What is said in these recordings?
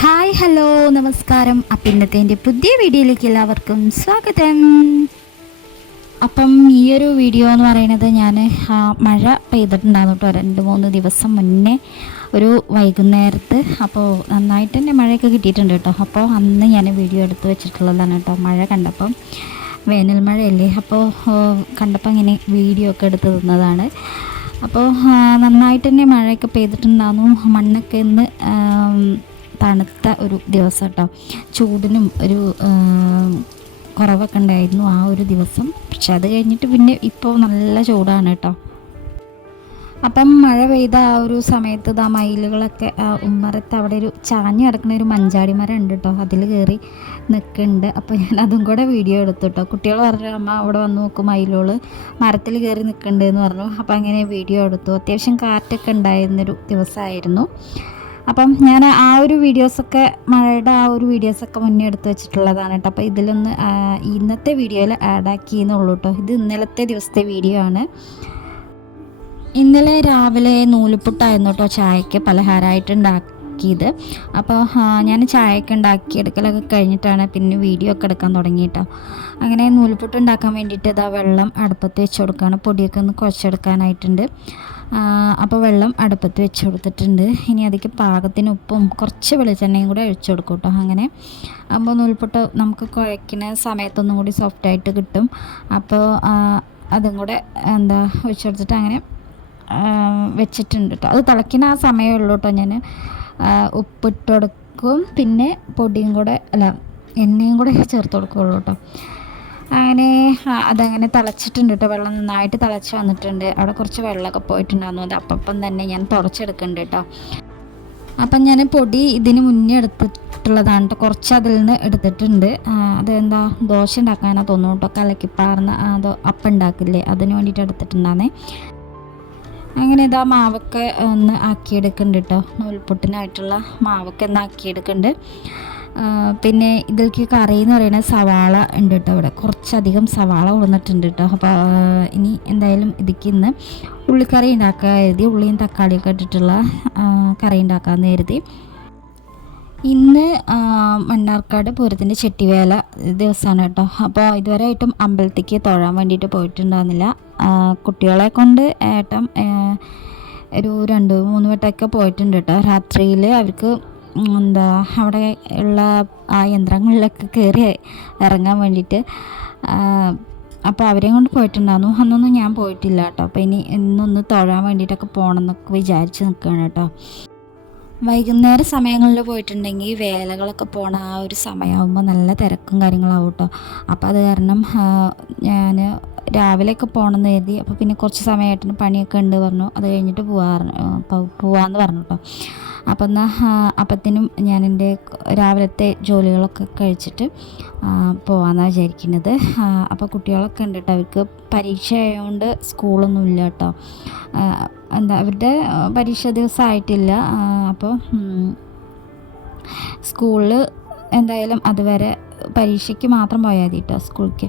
Hi hello നമസ്കാരം. അപ്പം ഇന്നത്തെ എന്റെ പുതിയ വീഡിയോയിലേക്ക് എല്ലാവർക്കും സ്വാഗതം. അപ്പം ഈ ഒരു വീഡിയോ എന്ന് പറയുന്നത് ഞാൻ മഴ പെയ്തിട്ടുണ്ടായിരുന്നു കേട്ടോ. രണ്ട് മൂന്ന് ദിവസം മുന്നേ ഒരു വൈകുന്നേരത്ത്. അപ്പോൾ നന്നായിട്ട് തന്നെ മഴയൊക്കെ കിട്ടിയിട്ടുണ്ട് കേട്ടോ. അപ്പോൾ അന്ന് ഞാൻ വീഡിയോ എടുത്ത് വെച്ചിട്ടുള്ളതാണ് കേട്ടോ. മഴ കണ്ടപ്പം വേനൽ മഴയല്ലേ? അപ്പോൾ കണ്ടപ്പോൾ ഇങ്ങനെ വീഡിയോ ഒക്കെ എടുത്ത് തന്നതാണ്. അപ്പോൾ നന്നായിട്ട് തന്നെ മഴയൊക്കെ പെയ്തിട്ടുണ്ടായിരുന്നു. മണ്ണൊക്കെ ഇന്ന് തണുത്ത ഒരു ദിവസം കേട്ടോ ചൂടിനും ഒരു കുറവൊക്കെ ഉണ്ടായിരുന്നു ആ ഒരു ദിവസം. പക്ഷെ അത് കഴിഞ്ഞിട്ട് പിന്നെ ഇപ്പോൾ നല്ല ചൂടാണ് കേട്ടോ അപ്പം മഴ പെയ്ത ആ ഒരു സമയത്ത് ഇതാ മയിലുകളൊക്കെ ഉമ്മറത്ത് അവിടെ ഒരു ചാഞ്ഞ് കിടക്കുന്ന ഒരു മഞ്ചാടി മരം ഉണ്ട് കേട്ടോ അതിൽ കയറി നിൽക്കുന്നുണ്ട്. അപ്പോൾ ഞാൻ അതും കൂടെ വീഡിയോ എടുത്തു കേട്ടോ കുട്ടികൾ പറഞ്ഞു അമ്മ അവിടെ വന്ന് നോക്കും മയിലുകൾ മരത്തിൽ കയറി നിൽക്കുന്നുണ്ട് എന്ന് പറഞ്ഞു. അപ്പോൾ അങ്ങനെ വീഡിയോ എടുത്തു. അത്യാവശ്യം കാറ്റൊക്കെ ഉണ്ടായിരുന്നൊരു ദിവസമായിരുന്നു. അപ്പം ഞാൻ ആ ഒരു വീഡിയോസൊക്കെ മഴയുടെ ആ ഒരു വീഡിയോസൊക്കെ മുന്നേ എടുത്ത് വെച്ചിട്ടുള്ളതാണ് കേട്ടോ. അപ്പോൾ ഇതിലൊന്ന് ഇന്നത്തെ വീഡിയോയിൽ ആഡ് ആക്കിയെന്നുള്ളൂ കേട്ടോ. ഇത് ഇന്നലത്തെ ദിവസത്തെ വീഡിയോ ആണ്. ഇന്നലെ രാവിലെ നൂലുപുട്ടായിരുന്നു കേട്ടോ. ചായക്ക് പലഹാരമായിട്ട് ഉണ്ടാക്കിയത്. അപ്പോൾ ഞാൻ ചായയൊക്കെ ഉണ്ടാക്കി എടുക്കലൊക്കെ കഴിഞ്ഞിട്ടാണ് പിന്നെ വീഡിയോ ഒക്കെ എടുക്കാൻ തുടങ്ങിയിട്ടോ. അങ്ങനെ നൂൽപുട്ട് ഉണ്ടാക്കാൻ വേണ്ടിയിട്ട് ഇതാ വെള്ളം അടുപ്പത്ത് വെച്ച് കൊടുക്കുകയാണ്. പൊടിയൊക്കെ ഒന്ന് കുഴച്ചെടുക്കാനായിട്ടുണ്ട്. അപ്പോൾ വെള്ളം അടുപ്പത്ത് വെച്ച് കൊടുത്തിട്ടുണ്ട്. ഇനി അതിലേക്ക് പാകത്തിന് ഉപ്പും കുറച്ച് വെളിച്ചെണ്ണയും കൂടി ഒഴിച്ചു കൊടുക്കും കേട്ടോ അങ്ങനെ. അപ്പോൾ നൂൽപുട്ട് നമുക്ക് കുഴക്കുന്ന സമയത്തൊന്നും കൂടി സോഫ്റ്റായിട്ട് കിട്ടും. അപ്പോൾ അതും കൂടെ എന്താ ഒഴിച്ചു കൊടുത്തിട്ട് അങ്ങനെ വെച്ചിട്ടുണ്ട് കേട്ടോ. അത് തിളയ്ക്കുന്ന ആ സമയമേ ഉള്ളൂ കേട്ടോ ഞാൻ. ഉപ്പിട്ട് കൊടുക്കും പിന്നെ പൊടിയും കൂടെ അല്ല എണ്ണയും കൂടെ ചേർത്ത് കൊടുക്കുകയുള്ളൂ കേട്ടോ അങ്ങനെ അതങ്ങനെ തിളച്ചിട്ടുണ്ട് കേട്ടോ വെള്ളം നന്നായിട്ട് തിളച്ച് വന്നിട്ടുണ്ട്. അവിടെ കുറച്ച് വെള്ളമൊക്കെ പോയിട്ടുണ്ടായിരുന്നു. അത് അപ്പം തന്നെ ഞാൻ തുടച്ചെടുക്കുന്നുണ്ട് കേട്ടോ അപ്പം ഞാൻ പൊടി ഇതിന് മുന്നേ എടുത്തിട്ടുള്ളതാണ് കേട്ടോ കുറച്ച് അതിൽ നിന്ന് എടുത്തിട്ടുണ്ട്. അതെന്താ ദോശ ഉണ്ടാക്കാനാണ് തോന്നുന്നു കേട്ടോ കലക്കിപ്പാർന്ന് അപ്പം ഉണ്ടാക്കില്ലേ? അതിന് വേണ്ടിയിട്ട് എടുത്തിട്ടുണ്ടായിരുന്നേ അങ്ങനെ ഇതാ മാവൊക്കെ ഒന്ന് ആക്കിയെടുക്കുന്നുണ്ട് കേട്ടോ നൂൽപുട്ടിനായിട്ടുള്ള മാവൊക്കെ ഒന്ന് ആക്കിയെടുക്കുന്നുണ്ട് പിന്നെ ഇതിലേക്ക് കറി എന്ന് പറയുന്നത് സവാള ഉണ്ട് കേട്ടോ ഇവിടെ. കുറച്ചധികം സവാള ഉണർന്നിട്ടുണ്ട് കേട്ടോ അപ്പോൾ ഇനി എന്തായാലും ഇതിക്ക് ഇന്ന് ഉള്ളിക്കറി ഉണ്ടാക്കാൻ കരുതി. ഉള്ളിയും തക്കാളിയൊക്കെ ഇട്ടിട്ടുള്ള കറി ഉണ്ടാക്കാമെന്ന് കരുതി. ഇന്ന് മണ്ണാർക്കാട് പൂരത്തിന്റെ ചെട്ടിവേല ദിവസമാണ് കേട്ടോ. അപ്പോൾ ഇതുവരെ ആയിട്ടും അമ്പലത്തേക്ക് തൊഴാൻ വേണ്ടിയിട്ട് പോയിട്ടുണ്ടായിരുന്നില്ല. കുട്ടികളെ കൊണ്ട് ഏട്ടം ഒരു രണ്ട് മൂന്ന് വട്ടമൊക്കെ പോയിട്ടുണ്ട് കേട്ടോ. രാത്രിയിൽ അവർക്ക് എന്താ അവിടെ ഉള്ള ആ യന്ത്രങ്ങളിലൊക്കെ കയറി ഇറങ്ങാൻ വേണ്ടിയിട്ട് അപ്പോൾ അവരെയും കൊണ്ട് പോയിട്ടുണ്ടായിരുന്നു. അന്നൊന്നും ഞാൻ പോയിട്ടില്ല കേട്ടോ. അപ്പോൾ ഇനി ഇന്നൊന്ന് തൊഴാൻ വേണ്ടിയിട്ടൊക്കെ പോകണം എന്നൊക്കെ വിചാരിച്ച് നിൽക്കുകയാണ് കേട്ടോ. വൈകുന്നേര സമയങ്ങളിൽ പോയിട്ടുണ്ടെങ്കിൽ വേലകളൊക്കെ പോണ ആ ഒരു സമയമാകുമ്പോൾ നല്ല തിരക്കും കാര്യങ്ങളാവും കേട്ടോ അപ്പോൾ അത് കാരണം ഞാൻ രാവിലെയൊക്കെ പോകണമെന്ന് കരുതി. അപ്പോൾ പിന്നെ കുറച്ച് സമയമായിട്ടിന് പണിയൊക്കെ ഉണ്ട് പറഞ്ഞു. അത് കഴിഞ്ഞിട്ട് പോവാ പോവാന്ന് പറഞ്ഞു കേട്ടോ അപ്പം എന്നാൽ അപ്പത്തിനും ഞാൻ എന്റെ രാവിലത്തെ ജോലികളൊക്കെ കഴിച്ചിട്ട് ആ, പോവാന്നാണ് വിചാരിക്കുന്നത്. അപ്പോൾ കുട്ടികളൊക്കെ ഉണ്ട് കേട്ടോ അവർക്ക് പരീക്ഷ ആയതുകൊണ്ട് സ്കൂളൊന്നും ഇല്ല കേട്ടോ എന്താ അവരുടെ പരീക്ഷ ദിവസം ആയിട്ടില്ല അപ്പോൾ സ്കൂളിൽ എന്തായാലും അതുവരെ പരീക്ഷയ്ക്ക് മാത്രം പോയാൽ മതി കേട്ടോ സ്കൂളിലേക്ക്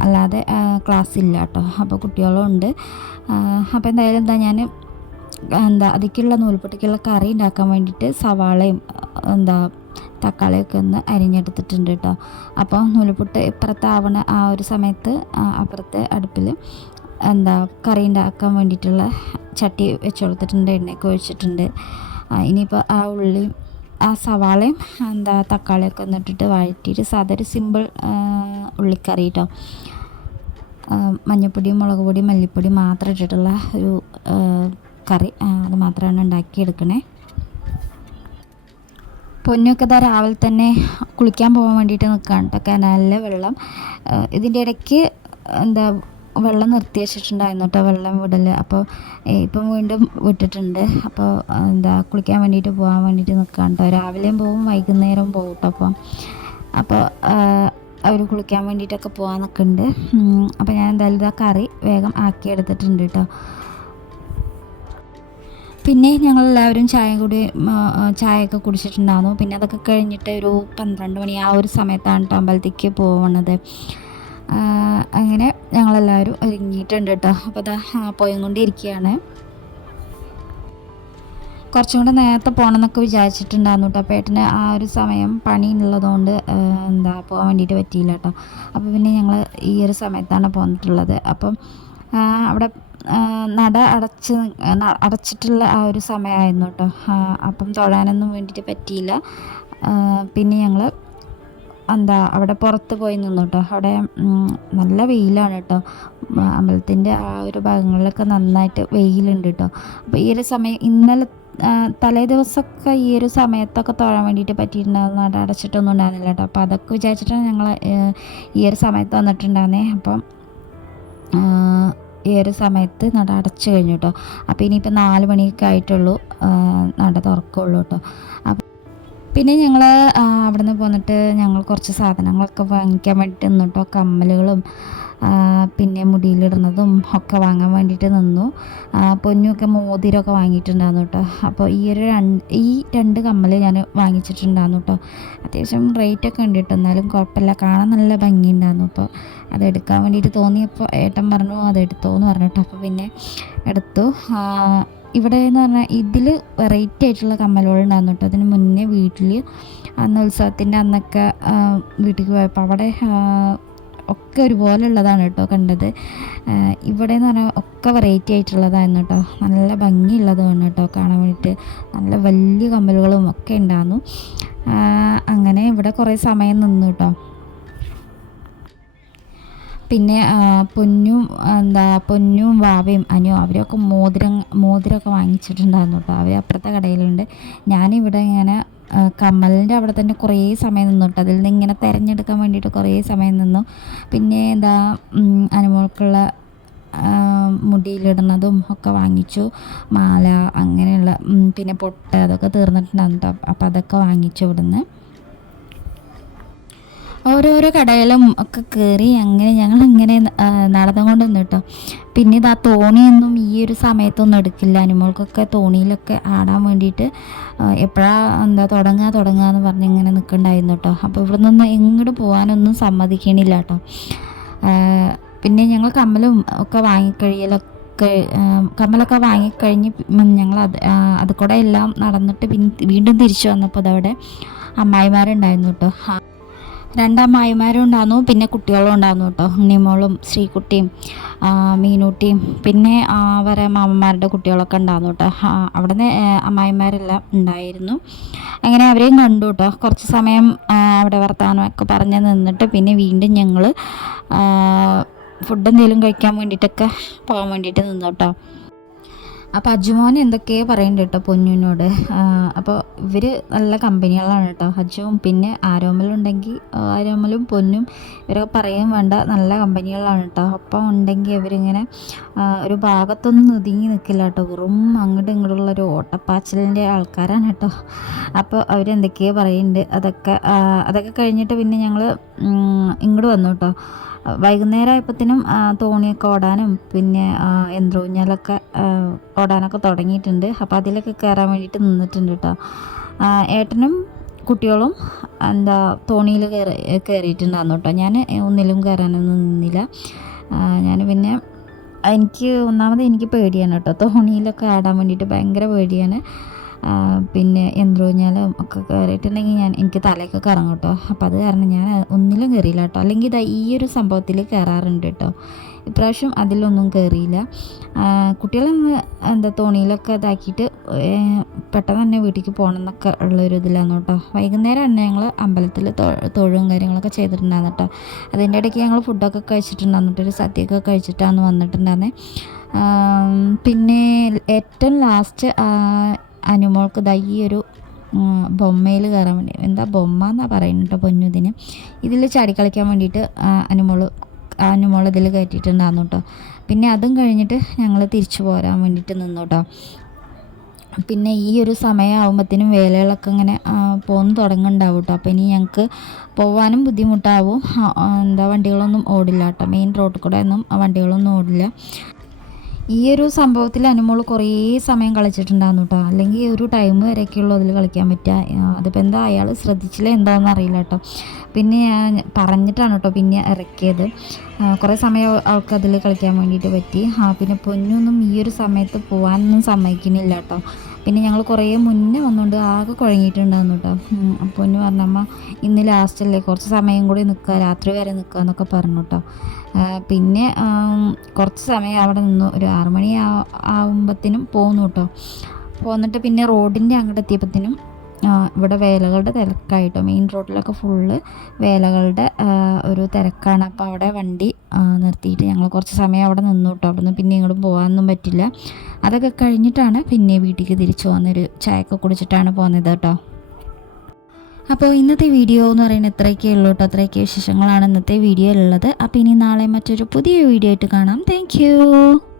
അല്ലാതെ ക്ലാസ് ഇല്ല കേട്ടോ അപ്പോൾ കുട്ടികളും ഉണ്ട് അപ്പോൾ എന്തായാലും എന്താ ഞാൻ എന്താ അതിക്കുള്ള നൂൽപ്പൊട്ടിക്കുള്ള കറി ഉണ്ടാക്കാൻ വേണ്ടിയിട്ട് സവാളയും എന്താ തക്കാളിയൊക്കെ ഒന്ന് അരിഞ്ഞെടുത്തിട്ടുണ്ട് കേട്ടോ. അപ്പോൾ നൂലുപുട്ട് ഇപ്പുറത്ത് ആവണ ആ ഒരു സമയത്ത് അപ്പുറത്തെ അടുപ്പിൽ എന്താ കറി ഉണ്ടാക്കാൻ വേണ്ടിയിട്ടുള്ള ചട്ടി വെച്ച് കൊടുത്തിട്ടുണ്ട് എണ്ണയൊക്കെ ഒഴിച്ചിട്ടുണ്ട്. ഇനിയിപ്പോൾ ആ ഉള്ളി ആ സവാളയും എന്താ തക്കാളിയൊക്കെ ഒന്ന് ഇട്ടിട്ട് വഴറ്റിയിട്ട് സാധാ ഒരു സിമ്പിൾ ഉള്ളിക്കറി കേട്ടോ. മഞ്ഞൾപ്പൊടിയും മുളക് പൊടിയും മല്ലിപ്പൊടിയും മാത്രം ഇട്ടിട്ടുള്ള ഒരു കറി അത് മാത്രമാണ് ഉണ്ടാക്കിയെടുക്കണേ. പൊന്നൊക്കെ ഇതാ രാവിലെ തന്നെ കുളിക്കാൻ പോകാൻ വേണ്ടിയിട്ട് നിൽക്കുകയാണ് കേട്ടോ. കനാലിലെ വെള്ളം. ഇതിന്റെ ഇടയ്ക്ക് എന്താ വെള്ളം നിർത്തി വെച്ചിട്ടുണ്ടായിരുന്നു കേട്ടോ വെള്ളം വിടൽ അപ്പോൾ ഇപ്പം വീണ്ടും വിട്ടിട്ടുണ്ട്. അപ്പോൾ എന്താ കുളിക്കാൻ വേണ്ടിയിട്ട് പോകാൻ വേണ്ടിയിട്ട് നിൽക്കുകയാണ് കേട്ടോ. രാവിലെയും പോവും വൈകുന്നേരം പോകും കേട്ടോ അപ്പം. അപ്പോൾ അവർ കുളിക്കാൻ വേണ്ടിയിട്ടൊക്കെ പോകാൻ നിൽക്കുന്നുണ്ട് അപ്പോൾ ഞാൻ എന്തായാലും ഇതാ കറി വേഗം ആക്കിയെടുത്തിട്ടുണ്ട് കേട്ടോ. പിന്നെ ഞങ്ങളെല്ലാവരും ചായ കൂടി ചായയൊക്കെ കുടിച്ചിട്ടുണ്ടായിരുന്നു. പിന്നെ അതൊക്കെ കഴിഞ്ഞിട്ട് ഒരു പന്ത്രണ്ട് മണി ആ ഒരു സമയത്താണ് കേട്ടോ അമ്പലത്തേക്ക് പോകുന്നത് അങ്ങനെ ഞങ്ങളെല്ലാവരും ഒരുങ്ങിയിട്ടുണ്ട് കേട്ടോ. അപ്പോൾ അതാ പോയിക്കൊണ്ടിരിക്കുകയാണ്. കുറച്ചും കൂടെ നേരത്തെ പോകണം എന്നൊക്കെ വിചാരിച്ചിട്ടുണ്ടായിരുന്നു കേട്ടോ. അപ്പോൾ ഏട്ടന് ആ ഒരു സമയം പണി ഉള്ളതുകൊണ്ട് എന്താ പോകാൻ വേണ്ടിയിട്ട് പറ്റിയില്ല കേട്ടോ. അപ്പോൾ പിന്നെ ഞങ്ങൾ ഈ ഒരു സമയത്താണ് പോന്നിട്ടുള്ളത്. അപ്പം അവിടെ നട അടച്ച് അടച്ചിട്ടുള്ള ആ ഒരു സമയമായിരുന്നു കേട്ടോ. അപ്പം തൊഴാനൊന്നും വേണ്ടിയിട്ട് പറ്റിയില്ല. പിന്നെ ഞങ്ങൾ എന്താ അവിടെ പുറത്ത് പോയി നിന്നു കേട്ടോ. അവിടെ നല്ല വെയിലാണ് കേട്ടോ. അമ്പലത്തിന്റെ ആ ഒരു ഭാഗങ്ങളിലൊക്കെ നന്നായിട്ട് വെയിലുണ്ട് കേട്ടോ. അപ്പോൾ ഈ ഒരു സമയം ഇന്നലെ തലേ ദിവസമൊക്കെ ഈ ഒരു സമയത്തൊക്കെ തൊഴാൻ വേണ്ടിയിട്ട് പറ്റിയിട്ടുണ്ടായിരുന്നു. നട അടച്ചിട്ടൊന്നും ഉണ്ടായിരുന്നില്ല കേട്ടോ. അപ്പോൾ അതൊക്കെ വിചാരിച്ചിട്ടാണ് ഞങ്ങൾ ഈ ഒരു സമയത്ത് വന്നിട്ടുണ്ടായിരുന്നേ. അപ്പം ഈ ഒരു സമയത്ത് നട അടച്ചു കഴിഞ്ഞു കേട്ടോ അപ്പോൾ ഇനിയിപ്പോൾ നാല് മണിയൊക്കെ ആയിട്ടുള്ളൂ നട തുറക്കുള്ളൂ കേട്ടോ അപ്പം പിന്നെ ഞങ്ങൾ അവിടെ നിന്ന് പോന്നിട്ട് ഞങ്ങൾ കുറച്ച് സാധനങ്ങളൊക്കെ വാങ്ങിക്കാൻ വേണ്ടിയിട്ട് നിന്നു കേട്ടോ കമ്മലുകളും പിന്നെ മുടിയിലിടുന്നതും ഒക്കെ വാങ്ങാൻ വേണ്ടിയിട്ട് നിന്നു. പൊന്നുമൊക്കെ മോതിരമൊക്കെ വാങ്ങിയിട്ടുണ്ടായിരുന്നു കേട്ടോ. അപ്പോൾ ഈ ഒരു രണ്ട് ഈ രണ്ട് കമ്മൽ ഞാൻ വാങ്ങിച്ചിട്ടുണ്ടായിരുന്നു കേട്ടോ. അത്യാവശ്യം റേറ്റൊക്കെ ഉണ്ട് കേട്ടോ. എന്നാലും കുഴപ്പമില്ല. കാണാൻ നല്ല ഭംഗിയുണ്ടായിരുന്നു. അപ്പോൾ അത് എടുക്കാൻ വേണ്ടിയിട്ട് തോന്നിയപ്പോൾ ഏട്ടൻ പറഞ്ഞു അത് എടുത്തോ എന്ന് പറഞ്ഞു കേട്ടോ. അപ്പോൾ പിന്നെ എടുത്തു. ഇവിടെ എന്ന് പറഞ്ഞാൽ ഇതിൽ വെറൈറ്റി ആയിട്ടുള്ള കമ്മലുകളുണ്ടായിരുന്നു കേട്ടോ. അതിന് മുന്നേ വീട്ടിൽ അന്ന് ഉത്സവത്തിന്റെ അന്നൊക്കെ വീട്ടിൽ പോയപ്പോൾ അവിടെ ഒക്കെ ഒരുപോലെ ഉള്ളതാണ് കേട്ടോ കണ്ടത്. ഇവിടെ എന്ന് പറഞ്ഞാൽ ഒക്കെ വെറൈറ്റി ആയിട്ടുള്ളതായിരുന്നു കേട്ടോ. നല്ല ഭംഗിയുള്ളതാണ് കേട്ടോ കാണാൻ വേണ്ടിയിട്ട് നല്ല വലിയ കമ്മലുകളും ഒക്കെ ഉണ്ടായിരുന്നു. അങ്ങനെ ഇവിടെ കുറേ സമയം നിന്നു കേട്ടോ. പിന്നെ പൊന്നും എന്താ പൊന്നും വാവയും അനിയോ അവരൊക്കെ മോതിരം മോതിരമൊക്കെ വാങ്ങിച്ചിട്ടുണ്ടായിരുന്നു കേട്ടോ. അവർ അപ്പുറത്തെ കടയിലുണ്ട്. ഞാനിവിടെ ഇങ്ങനെ കമ്മലിന്റെ അവിടെ തന്നെ കുറേ സമയം നിന്നു കേട്ടോ. അതിൽ നിന്ന് ഇങ്ങനെ തിരഞ്ഞെടുക്കാൻ വേണ്ടിയിട്ട് കുറേ സമയം നിന്നു. പിന്നെ എന്താ അനുമോൾക്കുള്ള മുടിയിലിടുന്നതും ഒക്കെ വാങ്ങിച്ചു. മാല അങ്ങനെയുള്ള പിന്നെ പൊട്ട് അതൊക്കെ തീർന്നിട്ടുണ്ടായിരുന്നു കേട്ടോ. അപ്പോൾ അതൊക്കെ വാങ്ങിച്ചു ഇവിടുന്ന്. ഓരോരോ കടകളും ഒക്കെ കയറി അങ്ങനെ ഞങ്ങൾ ഇങ്ങനെ നടന്നുകൊണ്ട് നിന്നു കേട്ടോ. പിന്നെ ഇത് ആ തോണിയൊന്നും ഈ ഒരു സമയത്തൊന്നും എടുക്കില്ല. അനുമോൾക്കൊക്കെ തോണിയിലൊക്കെ ആടാൻ വേണ്ടിയിട്ട് എപ്പോഴാ എന്താ തുടങ്ങുക തുടങ്ങുക എന്ന് പറഞ്ഞ് ഇങ്ങനെ നിൽക്കണ്ടായിരുന്നു കേട്ടോ. അപ്പോൾ ഇവിടെ നിന്ന് എങ്ങോട്ട് പോകാനൊന്നും സമ്മതിക്കണില്ല കേട്ടോ. പിന്നെ ഞങ്ങൾ കമ്മലും ഒക്കെ വാങ്ങിക്കഴിയലൊക്കെ കമ്മലൊക്കെ വാങ്ങിക്കഴിഞ്ഞ് ഞങ്ങൾ അത് അതുകൂടെ അത് കൂടെ എല്ലാം നടന്നിട്ട് പിന്നെ വീണ്ടും തിരിച്ചു വന്നപ്പോൾ അതവിടെ അമ്മായിമാരുണ്ടായിരുന്നു കേട്ടോ. രണ്ടമ്മായിമാരും ഉണ്ടായിരുന്നു പിന്നെ കുട്ടികളും ഉണ്ടായിരുന്നു കേട്ടോ ഉണ്ണിമോളും ശ്രീകുട്ടിയും മീനൂട്ടിയും പിന്നെ അവരെ മാമന്മാരുടെ കുട്ടികളൊക്കെ ഉണ്ടായിരുന്നു കേട്ടോ അവിടെ അവിടുന്ന് അമ്മായിമാരെല്ലാം ഉണ്ടായിരുന്നു. അങ്ങനെ അവരെയും കണ്ടു കേട്ടോ കുറച്ച് സമയം അവിടെ വർത്തമാനമൊക്കെ പറഞ്ഞ് നിന്നിട്ട് പിന്നെ വീണ്ടും ഞങ്ങൾ ഫുഡ് എന്തെങ്കിലും കഴിക്കാൻ വേണ്ടിയിട്ടൊക്കെ പോകാൻ വേണ്ടിയിട്ട് നിന്നു കേട്ടോ അപ്പോൾ അജുമോൻ എന്തൊക്കെയോ പറയുന്നുണ്ട് കേട്ടോ പൊന്നുവിനോട്? അപ്പോൾ ഇവർ നല്ല കമ്പനികളാണ് കേട്ടോ അജുവും പിന്നെ ആരോമലുണ്ടെങ്കിൽ ആരോമലും പൊന്നും ഇവരൊക്കെ പറയുകയും വേണ്ട നല്ല കമ്പനികളാണ് കേട്ടോ ഒപ്പം ഉണ്ടെങ്കിൽ ഇവരിങ്ങനെ ഒരു ഭാഗത്തൊന്നും ഒതുങ്ങി നിൽക്കില്ല കേട്ടോ വെറും അങ്ങോട്ടും ഇങ്ങോട്ടുള്ള ഒരു ഓട്ടപ്പാച്ചിലിന്റെ ആൾക്കാരാണ് കേട്ടോ അപ്പോൾ അവരെന്തൊക്കെയോ പറയുന്നുണ്ട് അതൊക്കെ അതൊക്കെ കഴിഞ്ഞിട്ട് പിന്നെ ഞങ്ങൾ ഇങ്ങോട്ട് വന്നു കേട്ടോ വൈകുന്നേരം ആയപ്പോഴത്തേനും തോണിയൊക്കെ ഓടാനും പിന്നെ യന്ത്രൂഞ്ഞാലൊക്കെ ഓടാനൊക്കെ തുടങ്ങിയിട്ടുണ്ട്. അപ്പോൾ അതിലൊക്കെ കയറാൻ വേണ്ടിയിട്ട് നിന്നിട്ടുണ്ട് കേട്ടോ ഏട്ടനും കുട്ടികളും എന്താ തോണിയിൽ കയറി കയറിയിട്ടുണ്ടായിരുന്നു കേട്ടോ ഞാൻ ഒന്നിലും കയറാനൊന്നും നിന്നില്ല. ഞാൻ പിന്നെ എനിക്ക് ഒന്നാമത് എനിക്ക് പേടിയാണ് കേട്ടോ തോണിയിലൊക്കെ ആടാൻ വേണ്ടിയിട്ട് ഭയങ്കര പേടിയാണ്. പിന്നെ യന്ത്രൂഞ്ഞാലും ഒക്കെ കയറിയിട്ടുണ്ടെങ്കിൽ ഞാൻ എനിക്ക് തലയൊക്കെ കറങ്ങും കേട്ടോ അപ്പോൾ അത് കാരണം ഞാൻ ഒന്നിലും കയറിയില്ല കേട്ടോ അല്ലെങ്കിൽ ഇതാ ഈ ഒരു സംഭവത്തിൽ കയറാറുണ്ട് കേട്ടോ ഇപ്രാവശ്യം അതിലൊന്നും കയറിയില്ല കുട്ടികളൊന്ന് എന്താ തോണിയിലൊക്കെ ഇതാക്കിയിട്ട് പെട്ടെന്ന് തന്നെ വീട്ടിലേക്ക് പോകണം എന്നൊക്കെ ഉള്ളൊരു ഇതിലാണ് കേട്ടോ വൈകുന്നേരമാണ് ഞങ്ങൾ അമ്പലത്തിൽ തൊഴും കാര്യങ്ങളൊക്കെ ചെയ്തിട്ടുണ്ടായിരുന്നു കേട്ടോ അതിന്റെ ഇടയ്ക്ക് ഞങ്ങൾ ഫുഡൊക്കെ കഴിച്ചിട്ടുണ്ടായിരുന്നു ഒരു സദ്യയൊക്കെ കഴിച്ചിട്ടാണ് വന്നിട്ടുണ്ടായിരുന്നത് പിന്നെ ഏറ്റവും ലാസ്റ്റ് അനുമോൾക്ക് ദാ ഈ ഒരു ബൊമ്മയിൽ കയറാൻ വേണ്ടി. എന്താ ബൊമ്മ എന്നാണ് പറയുന്നത് കേട്ടോ പൊന്നുതിന് ഇതിൽ ചാടി കളിക്കാൻ വേണ്ടിയിട്ട് ആ, അനുമോൾ അനുമോൾ ഇതിൽ കയറ്റിയിട്ടുണ്ടായിരുന്നു കേട്ടോ പിന്നെ അതും കഴിഞ്ഞിട്ട് ഞങ്ങൾ തിരിച്ചു പോരാൻ വേണ്ടിയിട്ട് നിന്നു കേട്ടോ പിന്നെ ഈ ഒരു സമയമാകുമ്പോഴത്തേനും വേലകളൊക്കെ ഇങ്ങനെ പോന്ന് തുടങ്ങുന്നുണ്ടാവും കേട്ടോ അപ്പോൾ ഇനി ഞങ്ങൾക്ക് പോവാനും ബുദ്ധിമുട്ടാവും. എന്താ വണ്ടികളൊന്നും ഓടില്ല കേട്ടോ മെയിൻ റോഡിൽ കൂടെ ഒന്നും വണ്ടികളൊന്നും ഓടില്ല. ഈ ഒരു സംഭവത്തിൽ അനുമോൾ കുറേ സമയം കളിച്ചിട്ടുണ്ടായിരുന്നു കേട്ടോ അല്ലെങ്കിൽ ഒരു ടൈം വരെയൊക്കെയുള്ളൂ അതിൽ കളിക്കാൻ പറ്റുക. അതിപ്പോൾ എന്താ അയാൾ ശ്രദ്ധിച്ചില്ല എന്താണെന്ന് അറിയില്ല കേട്ടോ പിന്നെ ഞാൻ പറഞ്ഞിട്ടാണ് കേട്ടോ പിന്നെ ഇറക്കിയത്. കുറേ സമയം അവൾക്ക് അതിൽ കളിക്കാൻ വേണ്ടിയിട്ട് പറ്റി. പിന്നെ പൊന്നൊന്നും ഈ ഒരു സമയത്ത് പോകാനൊന്നും സമ്മതിക്കുന്നില്ല കേട്ടോ പിന്നെ ഞങ്ങൾ കുറേ മുന്നേ വന്നുകൊണ്ട് ആകെ കുഴങ്ങിയിട്ടുണ്ടായിരുന്നു കേട്ടോ അപ്പോൾ എന്ന് പറഞ്ഞമ്മ ഇന്ന് ലാസ്റ്റല്ലേ കുറച്ച് സമയം കൂടി നിൽക്കുക രാത്രി വരെ നിൽക്കുക എന്നൊക്കെ പറഞ്ഞു കേട്ടോ പിന്നെ കുറച്ച് സമയം അവിടെ നിന്നു. ഒരു ആറുമണി ആവുമ്പത്തിനും പോന്നു കേട്ടോ പോന്നിട്ട് പിന്നെ റോഡിന്റെ അങ്ങോട്ട് എത്തിയപ്പത്തിനും ആ, ഇവിടെ വേലകളുടെ തിരക്കായിട്ടോ. മെയിൻ റോഡിലൊക്കെ ഫുള്ള് വേലകളുടെ ഒരു തിരക്കാണ്. അപ്പോൾ അവിടെ വണ്ടി നിർത്തിയിട്ട് ഞങ്ങൾ കുറച്ച് സമയം അവിടെ നിന്നു കേട്ടോ അവിടെ നിന്ന് പിന്നെ ഇങ്ങോട്ടും പോകാനൊന്നും പറ്റില്ല. അതൊക്കെ കഴിഞ്ഞിട്ടാണ് പിന്നെ വീട്ടിലേക്ക് തിരിച്ചു പോകുന്നൊരു ചായയൊക്കെ കുടിച്ചിട്ടാണ് പോകുന്നത് കേട്ടോ. അപ്പോൾ ഇന്നത്തെ വീഡിയോ എന്ന് പറയുന്നത് ഇത്രയൊക്കെ ഉള്ളൂ കേട്ടോ. അത്രയൊക്കെ വിശേഷങ്ങളാണ് ഇന്നത്തെ വീഡിയോയിലുള്ളത് അപ്പോൾ ഇനി നാളെ മറ്റൊരു പുതിയ വീഡിയോ ആയിട്ട് കാണാം. താങ്ക്